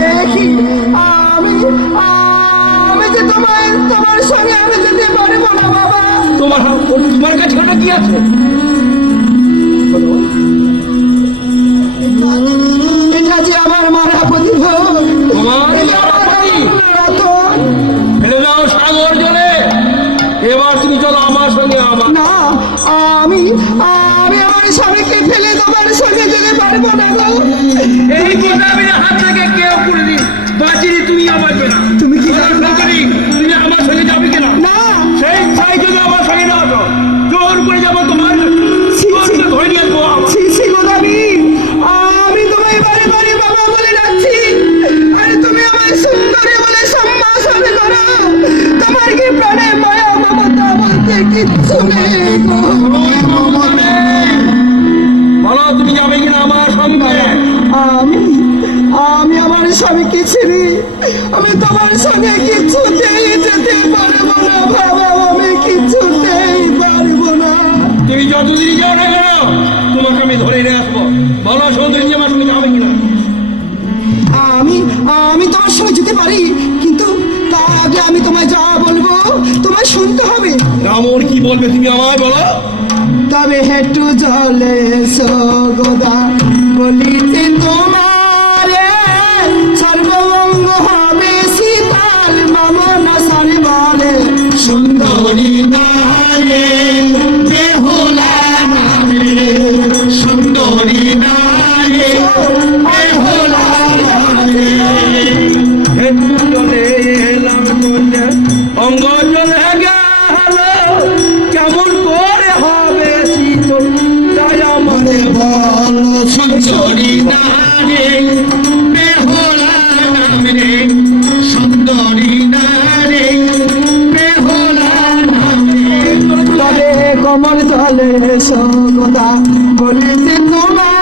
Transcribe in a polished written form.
দেখি আমি আমি যে তোমার সঙ্গে আমি যেতে পারবো না বাবা। তোমার কাছে ওটা কি আছে? এটা যে আমার মারা প্রতিভা, ফেলে দাও সাগর জলে। এবার তুমি চলো আমার সঙ্গে। না, আমি আমার স্বামীকে ফেলে তোমার সঙ্গে যেতে পারবো না গো। এই কথা আমি হাত থেকে কেউ করে দিই বাঁচিনি, তুমি আমার না। তুমি কি তুমি আমার সঙ্গে যাবে কিনা? না, সেই ছাই যদি আমার সঙ্গে না আসো, জোর করে যাবো তোমার ধরে নিয়ে আসবো। আমি তোমায় বারে বারে বাবা বলে ডাকছি, আর তুমি আমায় সুন্দরী বলে সম্ভাষণ করো। তোমার কি প্রাণে মায়া মমতা বলতে কিচ্ছু নেই গো। বলো তুমি যাবে কিনা আমার সঙ্গে? আমি আমার স্বামীকে ছেড়ে আমি তোমার সঙ্গে কিছুতেই যেতে পারবো না বাবা, আমি কিছুতেই পারবো না। তুমি যতদিনই যাও না কেন তোমাকে আমি ধরে নিয়ে আসবো। বলো সৌন্দর্য আমার সঙ্গে যাবে কিনা? আমি তোমার সঙ্গে যেতে পারি, কিন্তু তার আগে আমি তোমায় যা বলবো তোমায় শুনতে হবে। রামর কি বলবে তুমি আমায় বলো। তবে হেঁটু জলে গোদা বলিতে তোমারে সর্বঙ্গ হবে শীতল মামন সর্বরে সুন্দরী নারে বেহুলা নারে সুন্দরী নারে বেহুলা নারে। হেতু চলে এলাম করলে অঙ্গ চলে গেল, কেমন করে হবে শীতল তাই আমারে বল সুন্দরী নারে বেহুলা নারে সুন্দরী নারে বেহুলা নারে। তবে কমর জলে সগদা বলিতে তোমার